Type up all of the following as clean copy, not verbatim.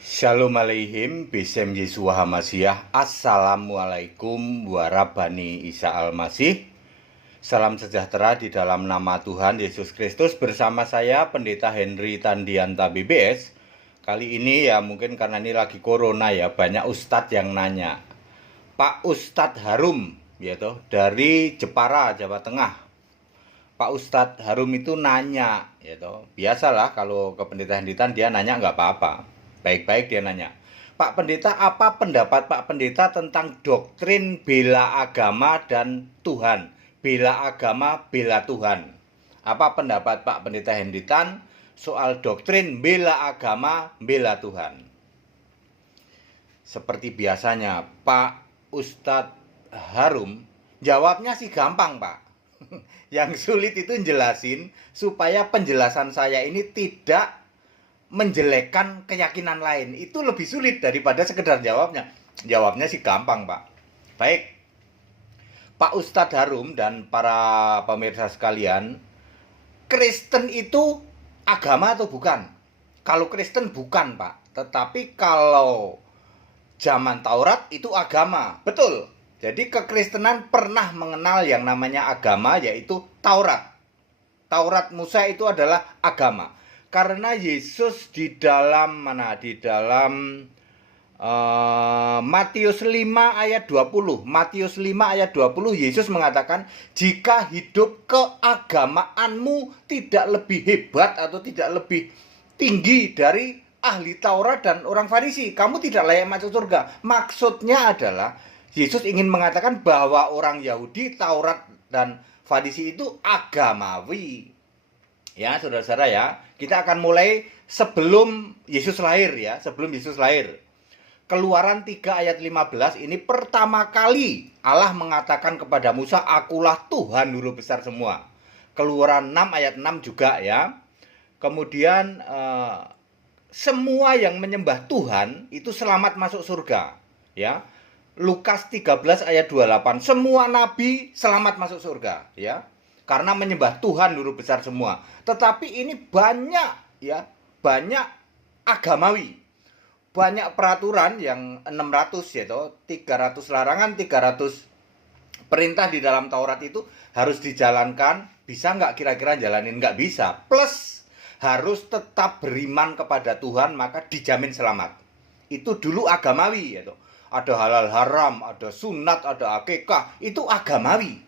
Shalom aleihim, Besem Yesua Hamasiah. Assalamualaikum warabani Isa Al-Masih. Salam sejahtera di dalam nama Tuhan Yesus Kristus. Bersama saya Pendeta Henry Tandianta BBS. Kali ini ya mungkin karena ini lagi corona ya, banyak ustadz yang nanya. Pak Ustadz Harum ya toh, dari Jepara, Jawa Tengah. Pak Ustadz Harum itu nanya ya toh. Biasalah kalau ke Pendeta Henritan dia nanya nggak apa-apa. Baik-baik dia nanya, Pak Pendeta, apa pendapat Pak Pendeta tentang doktrin bela agama dan Tuhan? Bela agama, bela Tuhan. Apa pendapat Pak Pendeta Henritan soal doktrin bela agama, bela Tuhan? Seperti biasanya, Pak Ustadz Harum jawabnya sih gampang, Pak. Yang sulit itu jelasin supaya penjelasan saya ini tidak menjelekkan keyakinan lain. Itu lebih sulit daripada sekedar jawabnya. Jawabnya sih gampang, Pak. Baik, Pak Ustadz Harum dan para pemirsa sekalian, Kristen itu agama atau bukan? Kalau Kristen bukan, Pak. Tetapi kalau zaman Taurat itu agama. Betul. Jadi kekristenan pernah mengenal yang namanya agama, yaitu Taurat. Taurat Musa itu adalah agama. Karena Yesus di dalam Matius 5 ayat 20. Matius 5 ayat 20 Yesus mengatakan, "Jika hidup keagamaanmu tidak lebih hebat atau tidak lebih tinggi dari ahli Taurat dan orang Farisi, kamu tidak layak masuk surga." Maksudnya adalah Yesus ingin mengatakan bahwa orang Yahudi, Taurat dan Farisi itu agamawi. Ya, saudara-saudara ya, kita akan mulai sebelum Yesus lahir ya, sebelum Yesus lahir. Keluaran 3 ayat 15 ini pertama kali Allah mengatakan kepada Musa, "Akulah Tuhan huruf besar semua." Keluaran 6 ayat 6 juga ya. Kemudian semua yang menyembah Tuhan itu selamat masuk surga ya. Lukas 13 ayat 28, semua nabi selamat masuk surga ya. Karena menyembah Tuhan huruf besar semua. Tetapi ini banyak ya, banyak agamawi. Banyak peraturan yang 600 ya toh, 300 larangan, 300 perintah di dalam Taurat itu harus dijalankan. Bisa nggak kira-kira jalanin? Nggak bisa. Plus harus tetap beriman kepada Tuhan, maka dijamin selamat. Itu dulu agamawi ya toh. Ada halal haram, ada sunat, ada akikah, itu agamawi.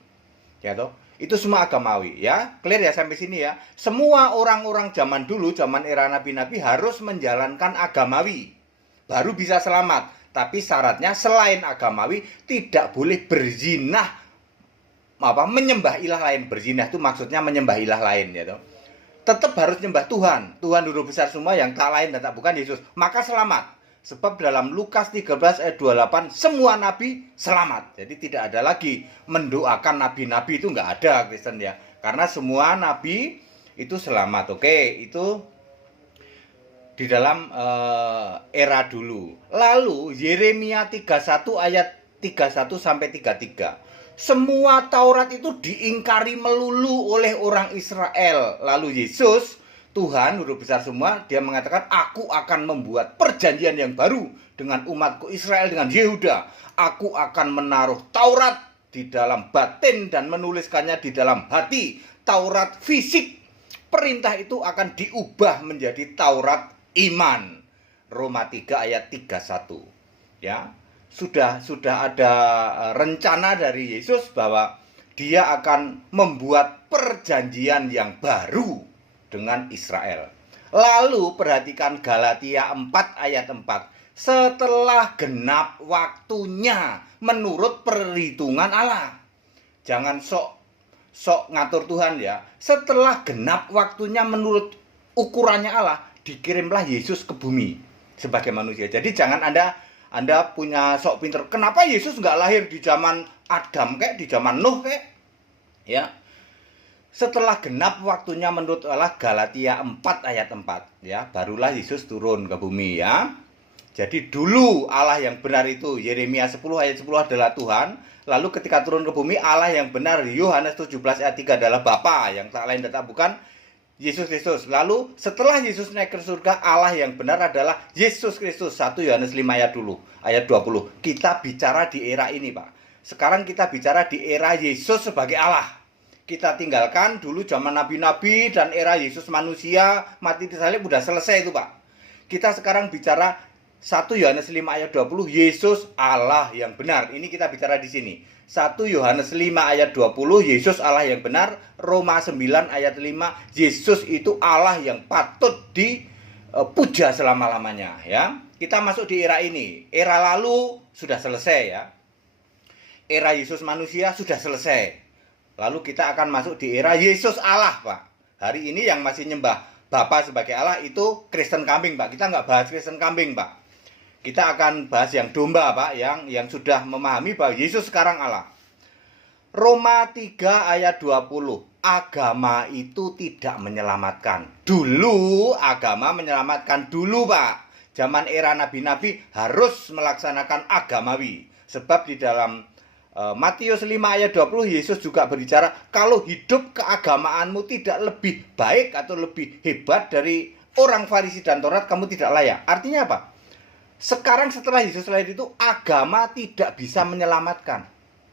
Ya toh. Itu semua agamawi ya. Clear ya sampai sini ya. Semua orang-orang zaman dulu, zaman era nabi-nabi harus menjalankan agamawi. Baru bisa selamat. Tapi syaratnya selain agamawi tidak boleh berzinah. Menyembah ilah lain. Berzinah itu maksudnya menyembah ilah lain ya toh. Tetap harus menyembah Tuhan. Tuhan huruf besar semua yang tak lain dan tak bukan Yesus. Maka selamat. Sebab dalam Lukas 13 ayat 28 semua nabi selamat. Jadi tidak ada lagi mendoakan nabi-nabi, itu nggak ada Kristen ya. Karena semua nabi itu selamat. Oke, itu di dalam era dulu. Lalu Yeremia 31 ayat 31 sampai 33. Semua Taurat itu diingkari melulu oleh orang Israel. Lalu Yesus, Tuhan huruf besar semua, dia mengatakan, "Aku akan membuat perjanjian yang baru dengan umatku Israel, dengan Yehuda. Aku akan menaruh Taurat di dalam batin dan menuliskannya di dalam hati." Taurat fisik. Perintah itu akan diubah menjadi Taurat iman. Roma 3 ayat 31. Ya, sudah ada rencana dari Yesus bahwa dia akan membuat perjanjian yang baru dengan Israel. Lalu perhatikan Galatia 4 ayat 4. Setelah genap waktunya menurut perhitungan Allah. Jangan sok ngatur Tuhan ya. Setelah genap waktunya menurut ukurannya Allah, dikirimlah Yesus ke bumi sebagai manusia. Jadi jangan Anda punya sok pinter. Kenapa Yesus nggak lahir di zaman Adam kayak, di zaman Nuh kayak? Ya. Setelah genap waktunya menurut Allah, Galatia 4 ayat 4 ya, barulah Yesus turun ke bumi ya. Jadi dulu Allah yang benar itu, Yeremia 10 ayat 10 adalah Tuhan. Lalu ketika turun ke bumi, Allah yang benar, Yohanes 17 ayat 3 adalah Bapa yang tak lain dan tak bukan Yesus Kristus. Lalu setelah Yesus naik ke surga, Allah yang benar adalah Yesus Kristus. 1 Yohanes 5 ayat 20. Kita bicara di era ini, Pak. Sekarang kita bicara di era Yesus sebagai Allah. Kita tinggalkan dulu zaman nabi-nabi dan era Yesus manusia, mati di salib, udah selesai itu, Pak. Kita sekarang bicara 1 Yohanes 5 ayat 20, Yesus Allah yang benar. Ini kita bicara di sini. 1 Yohanes 5 ayat 20, Yesus Allah yang benar. Roma 9 ayat 5, Yesus itu Allah yang patut dipuja selama-lamanya, ya. Kita masuk di era ini. Era lalu sudah selesai, ya. Era Yesus manusia sudah selesai. Lalu kita akan masuk di era Yesus Allah, Pak. Hari ini yang masih nyembah Bapa sebagai Allah itu Kristen kambing, Pak. Kita nggak bahas Kristen kambing, Pak. Kita akan bahas yang domba, Pak, yang sudah memahami bahwa Yesus sekarang Allah. Roma 3 ayat 20. Agama itu tidak menyelamatkan. Dulu agama menyelamatkan dulu, Pak. Zaman era nabi-nabi harus melaksanakan agamawi. Sebab di dalam Matius 5 ayat 20 Yesus juga berbicara, kalau hidup keagamaanmu tidak lebih baik atau lebih hebat dari orang Farisi dan Taurat, kamu tidak layak. Artinya apa? Sekarang setelah Yesus lahir itu agama tidak bisa menyelamatkan,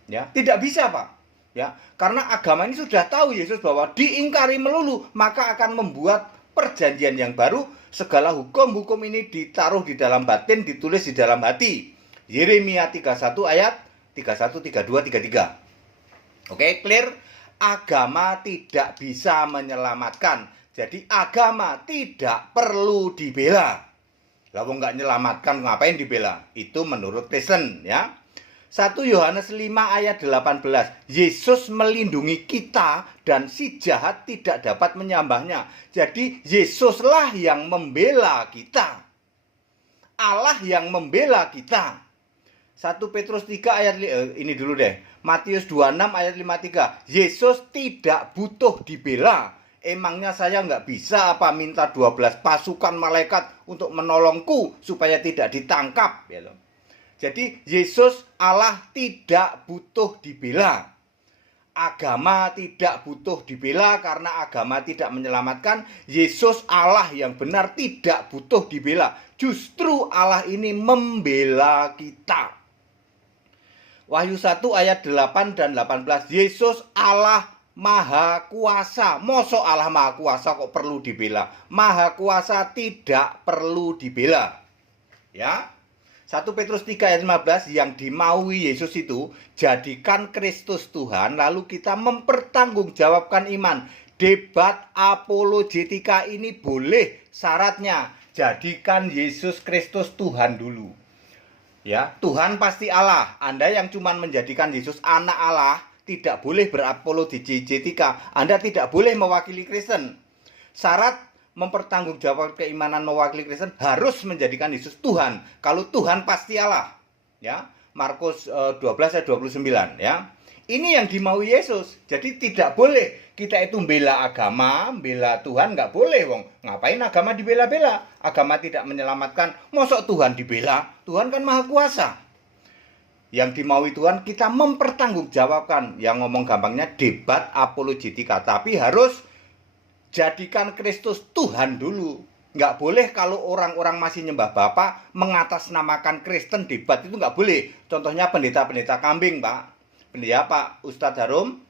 ya, tidak bisa, Pak, ya, karena agama ini sudah tahu Yesus bahwa diingkari melulu maka akan membuat perjanjian yang baru. Segala hukum-hukum ini ditaruh di dalam batin, ditulis di dalam hati. Yeremia 31 ayat 31, 32, 33. Oke, clear? Agama tidak bisa menyelamatkan. Jadi agama tidak perlu dibela. Lalu nggak nyelamatkan, ngapain dibela? Itu menurut Kristen, ya. 1 Yohanes 5 ayat 18. Yesus melindungi kita dan si jahat tidak dapat menyambahnya. Jadi Yesuslah yang membela kita. Allah yang membela kita. 1 Petrus 3 ayat ini dulu deh. Matius 26 ayat 53. Yesus tidak butuh dibela. Emangnya saya nggak bisa apa minta 12 pasukan malaikat untuk menolongku supaya tidak ditangkap, ya. Jadi Yesus Allah tidak butuh dibela. Agama tidak butuh dibela karena agama tidak menyelamatkan. Yesus Allah yang benar tidak butuh dibela. Justru Allah ini membela kita. Wahyu 1 ayat 8 dan 18. Yesus Allah Maha Kuasa. Mosok Allah Maha Kuasa kok perlu dibela? Maha Kuasa tidak perlu dibela. Ya. 1 Petrus 3 ayat 15, yang dimaui Yesus itu jadikan Kristus Tuhan, lalu kita mempertanggungjawabkan iman. Debat apologetika ini boleh, syaratnya jadikan Yesus Kristus Tuhan dulu. Ya, Tuhan pasti Allah. Anda yang cuma menjadikan Yesus anak Allah tidak boleh berapologetika. Anda tidak boleh mewakili Kristen. Syarat mempertanggungjawabkan keimanan mewakili Kristen harus menjadikan Yesus Tuhan. Kalau Tuhan pasti Allah, ya. Markus 12 ayat 29, ya. Ini yang dimaui Yesus. Jadi tidak boleh kita itu bela agama, bela Tuhan, nggak boleh, wong. Ngapain agama dibela-bela? Agama tidak menyelamatkan. Mosok Tuhan dibela? Tuhan kan Maha Kuasa. Yang dimaui Tuhan kita mempertanggungjawabkan. Yang ngomong gampangnya debat apologetika. Tapi harus jadikan Kristus Tuhan dulu. Nggak boleh kalau orang-orang masih nyembah Bapa mengatasnamakan Kristen debat, itu nggak boleh. Contohnya pendeta-pendeta kambing, Pak. Pendeta Pak Ustadz Harum,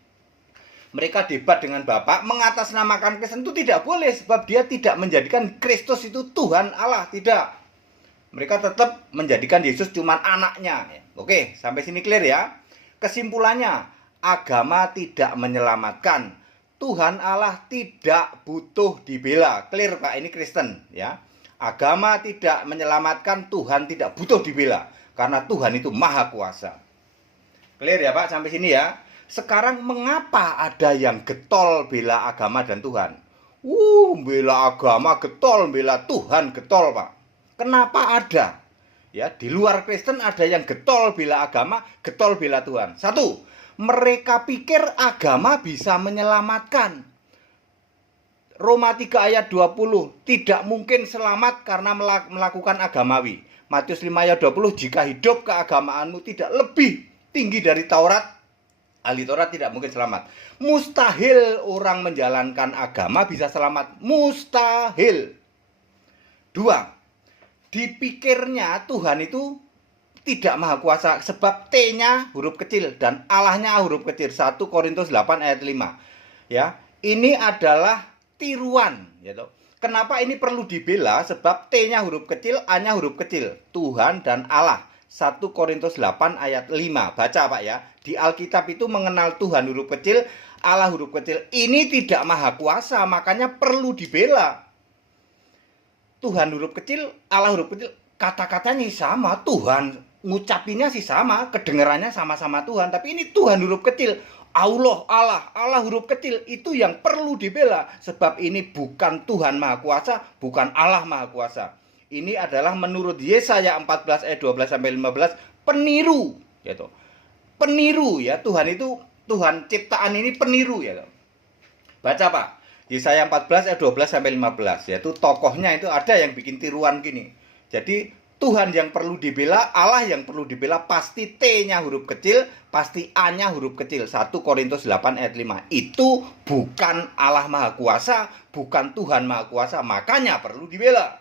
mereka debat dengan Bapak mengatasnamakan Kristen, itu tidak boleh. Sebab dia tidak menjadikan Kristus itu Tuhan Allah, tidak. Mereka tetap menjadikan Yesus cuma anaknya. Oke, sampai sini clear ya. Kesimpulannya, agama tidak menyelamatkan. Tuhan Allah tidak butuh dibela. Clear, Pak, ini Kristen, ya. Agama tidak menyelamatkan, Tuhan tidak butuh dibela. Karena Tuhan itu Maha Kuasa. Clear ya, Pak, sampai sini ya. Sekarang mengapa ada yang getol bela agama dan Tuhan? Bela agama getol, bela Tuhan getol, Pak. Kenapa ada? Ya, di luar Kristen ada yang getol bela agama, getol bela Tuhan. Satu, mereka pikir agama bisa menyelamatkan. Roma 3 ayat 20, tidak mungkin selamat karena melakukan agamawi. Matius 5 ayat 20, jika hidup keagamaanmu tidak lebih tinggi dari Taurat, Ahli Taurat tidak mungkin selamat. Mustahil orang menjalankan agama bisa selamat. Mustahil. Dua, dipikirnya Tuhan itu tidak maha kuasa sebab T-nya huruf kecil dan Allah-nya huruf kecil. 1 Korintus 8 ayat 5. Ya, ini adalah tiruan, gitu. Kenapa ini perlu dibela? Sebab T-nya huruf kecil, A-nya huruf kecil. Tuhan dan Allah. 1 Korintus 8 ayat 5. Baca Pak ya. Di Alkitab itu mengenal Tuhan huruf kecil, Allah huruf kecil. Ini tidak maha kuasa, makanya perlu dibela. Tuhan huruf kecil, Allah huruf kecil, kata-katanya sama. Tuhan ngucapinnya sih sama, kedengarannya sama-sama Tuhan. Tapi ini Tuhan huruf kecil. Allah huruf kecil, itu yang perlu dibela. Sebab ini bukan Tuhan Maha Kuasa, bukan Allah Maha Kuasa. Ini adalah menurut Yesaya 14 ayat 12-15, peniru. Gitu. Peniru ya, Tuhan itu, Tuhan ciptaan ini peniru ya. Baca Pak, Yesaya 14 ayat 12-15, yaitu tokohnya itu ada yang bikin tiruan gini. Jadi Tuhan yang perlu dibela, Allah yang perlu dibela, pasti T-nya huruf kecil, pasti A-nya huruf kecil. 1 Korintus 8 ayat 5. Itu bukan Allah Maha Kuasa, bukan Tuhan Maha Kuasa, makanya perlu dibela.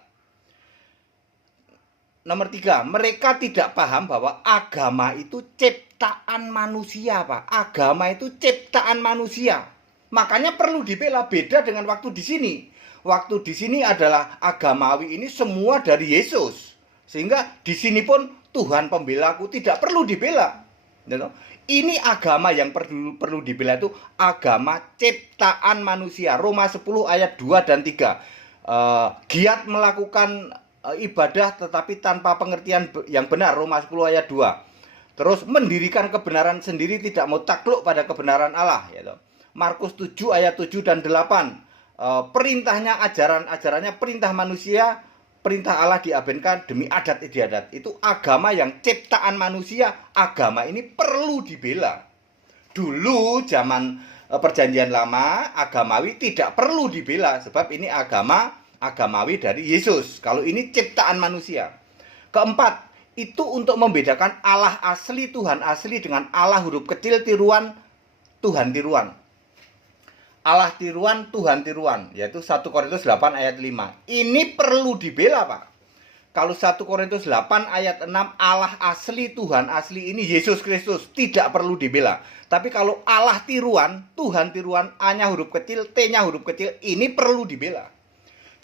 Nomor 3, mereka tidak paham bahwa agama itu ciptaan manusia, Pak. Agama itu ciptaan manusia. Makanya perlu dibela, beda dengan waktu di sini. Waktu di sini adalah agamawi ini semua dari Yesus. Sehingga di sini pun Tuhan pembelaku tidak perlu dibela. Ini agama yang perlu dibela itu agama ciptaan manusia. Roma 10 ayat 2 dan 3. Giat melakukan ibadah tetapi tanpa pengertian yang benar. Roma 10 ayat 2. Terus mendirikan kebenaran sendiri, tidak mau takluk pada kebenaran Allah. Markus 7 ayat 7 dan 8. Perintahnya, ajarannya perintah manusia, perintah Allah diabaikan demi adat istiadat. Itu agama yang ciptaan manusia. Agama ini perlu dibela. Dulu zaman perjanjian lama, agamawi tidak perlu dibela, sebab ini agamawi dari Yesus. Kalau ini ciptaan manusia. Keempat, itu untuk membedakan Allah asli, Tuhan asli dengan Allah huruf kecil tiruan, Tuhan tiruan. Allah tiruan, Tuhan tiruan, yaitu 1 Korintus 8 ayat 5. Ini perlu dibela, Pak. Kalau 1 Korintus 8 ayat 6, Allah asli, Tuhan asli, ini Yesus Kristus, tidak perlu dibela. Tapi kalau Allah tiruan, Tuhan tiruan, A-nya huruf kecil, T-nya huruf kecil, ini perlu dibela.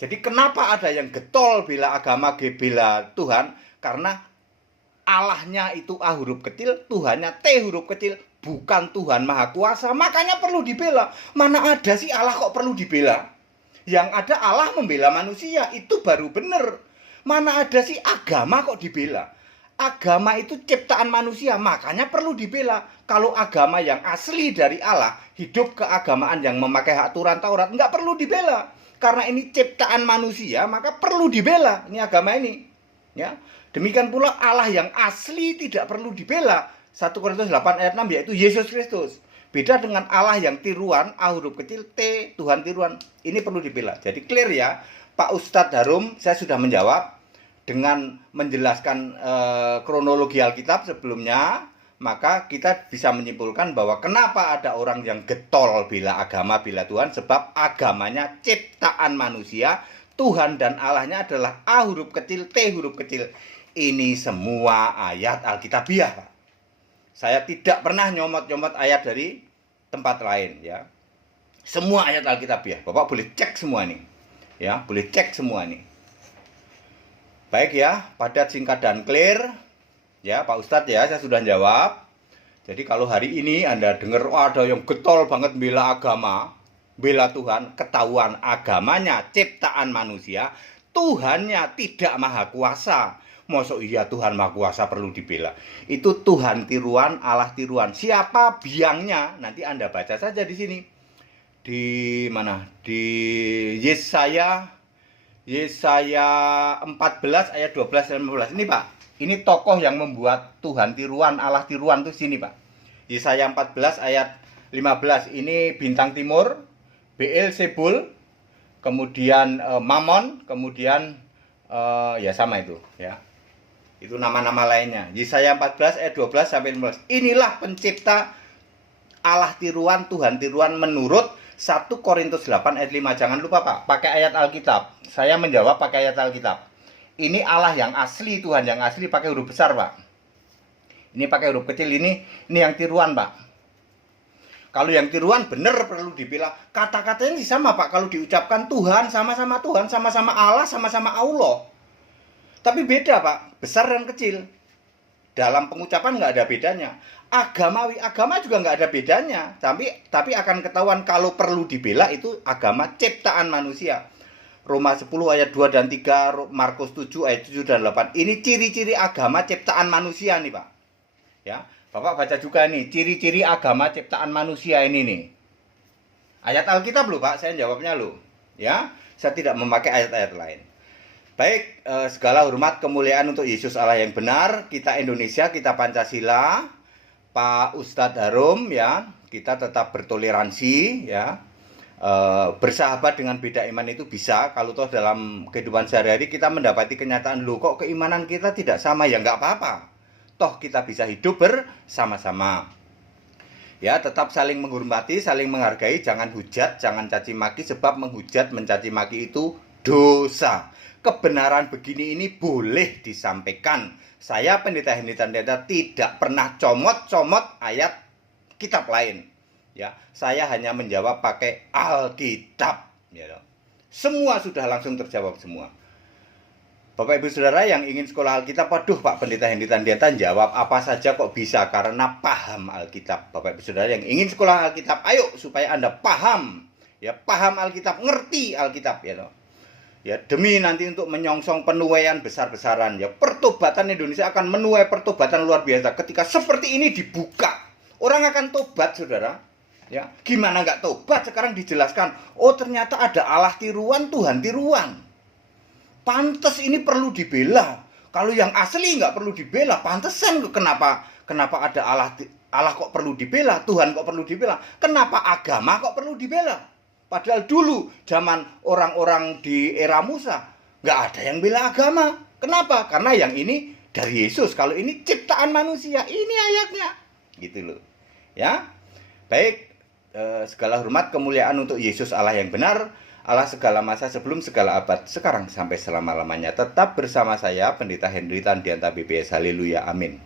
Jadi kenapa ada yang getol bela agama, bela Tuhan? Karena Allahnya itu A huruf kecil, Tuhannya T huruf kecil, bukan Tuhan Maha Kuasa, makanya perlu dibela. Mana ada sih Allah kok perlu dibela? Yang ada Allah membela manusia, itu baru benar. Mana ada sih agama kok dibela? Agama itu ciptaan manusia, makanya perlu dibela. Kalau agama yang asli dari Allah, hidup keagamaan yang memakai aturan Taurat, nggak perlu dibela. Karena ini ciptaan manusia, maka perlu dibela. Ini agama ini. Ya. Demikian pula Allah yang asli tidak perlu dibela. 1 Korintus 8 ayat 6, yaitu Yesus Kristus. Beda dengan Allah yang tiruan, A huruf kecil, T, Tuhan tiruan. Ini perlu dibela. Jadi clear ya, Pak Ustadz Harum, saya sudah menjawab dengan menjelaskan kronologi Alkitab sebelumnya. Maka kita bisa menyimpulkan bahwa kenapa ada orang yang getol bela agama, bela Tuhan. Sebab agamanya ciptaan manusia. Tuhan dan Allahnya adalah A huruf kecil, T huruf kecil. Ini semua ayat Alkitabiah, Pak. Saya tidak pernah nyomot-nyomot ayat dari tempat lain, ya. Semua ayat Alkitabiah. Bapak boleh cek semua ini. Ya, boleh cek semua ini. Baik ya, padat, singkat dan clear. Ya, Pak Ustadz ya, saya sudah jawab. Jadi kalau hari ini Anda dengar ada yang getol banget bela agama, bela Tuhan, ketahuan agamanya ciptaan manusia, Tuhannya tidak maha kuasa. Mosok iya Tuhan maha kuasa perlu dibela? Itu Tuhan tiruan, Allah tiruan. Siapa biangnya? Nanti Anda baca saja di sini. Di mana? Di Yesaya 14 ayat 12 dan 15. Ini Pak, ini tokoh yang membuat Tuhan tiruan, Allah tiruan tuh sini Pak. Yesaya 14 ayat 15. Ini bintang timur, Beelzebul, kemudian Mammon, kemudian ya sama itu ya. Itu nama-nama lainnya. Yesaya 14 ayat 12 sampai 15. Inilah pencipta Allah tiruan, Tuhan tiruan menurut 1 Korintus 8 ayat 5. Jangan lupa Pak, pakai ayat Alkitab. Saya menjawab pakai ayat Alkitab. Ini Allah yang asli, Tuhan yang asli pakai huruf besar Pak. Ini pakai huruf kecil, ini yang tiruan Pak. Kalau yang tiruan benar perlu dibilang. Kata-katanya sih sama Pak. Kalau diucapkan Tuhan, sama-sama Tuhan, sama-sama Allah, sama-sama Allah. Tapi beda Pak, besar dan kecil. Dalam pengucapan nggak ada bedanya. Agama juga nggak ada bedanya. Tapi akan ketahuan kalau perlu dibela itu agama ciptaan manusia. Roma 10 ayat 2 dan 3, Markus 7 ayat 7 dan 8. Ini ciri-ciri agama ciptaan manusia nih Pak. Ya, Bapak baca juga nih, ciri-ciri agama ciptaan manusia ini nih. Ayat Alkitab loh Pak, saya jawabnya loh. Ya, saya tidak memakai ayat-ayat lain. Baik, segala hormat kemuliaan untuk Yesus Allah yang benar. Kita Indonesia, kita Pancasila, Pak Ustadz Harum ya, kita tetap bertoleransi ya. Bersahabat dengan beda iman itu bisa. Kalau toh dalam kehidupan sehari-hari kita mendapati kenyataan, loh kok keimanan kita tidak sama, ya nggak apa-apa. Toh kita bisa hidup bersama-sama. Ya, tetap saling menghormati, saling menghargai, jangan hujat, jangan caci maki, sebab menghujat, mencaci maki itu dosa. Kebenaran begini ini boleh disampaikan. Saya Pendeta Henry Tandeta tidak pernah comot-comot ayat kitab lain. Ya, saya hanya menjawab pakai Alkitab. Ya, semua sudah langsung terjawab semua. Bapak Ibu Saudara yang ingin sekolah Alkitab, waduh Pak Pendeta Henry Tandeta jawab apa saja kok bisa, karena paham Alkitab. Bapak Ibu Saudara yang ingin sekolah Alkitab, ayo supaya Anda paham. Ya, paham Alkitab, ngerti Alkitab ya. Ya, demi nanti untuk menyongsong penuaian besar-besaran. Ya, pertobatan Indonesia akan menuai pertobatan luar biasa ketika seperti ini dibuka. Orang akan tobat, Saudara. Ya, gimana nggak tobat? Sekarang dijelaskan. Oh, ternyata ada Allah tiruan, Tuhan tiruan. Pantes ini perlu dibela. Kalau yang asli nggak perlu dibela. Pantesan kenapa ada Allah kok perlu dibela, Tuhan kok perlu dibela. Kenapa agama kok perlu dibela? Padahal dulu zaman orang-orang di era Musa nggak ada yang bela agama. Kenapa? Karena yang ini dari Yesus. Kalau ini ciptaan manusia, ini ayatnya, gitu loh. Ya, baik. Segala hormat kemuliaan untuk Yesus Allah yang benar, Allah segala masa sebelum segala abad, sekarang sampai selama-lamanya. Tetap bersama saya Pendeta Henry Tandianta BPS. Haleluya, amin.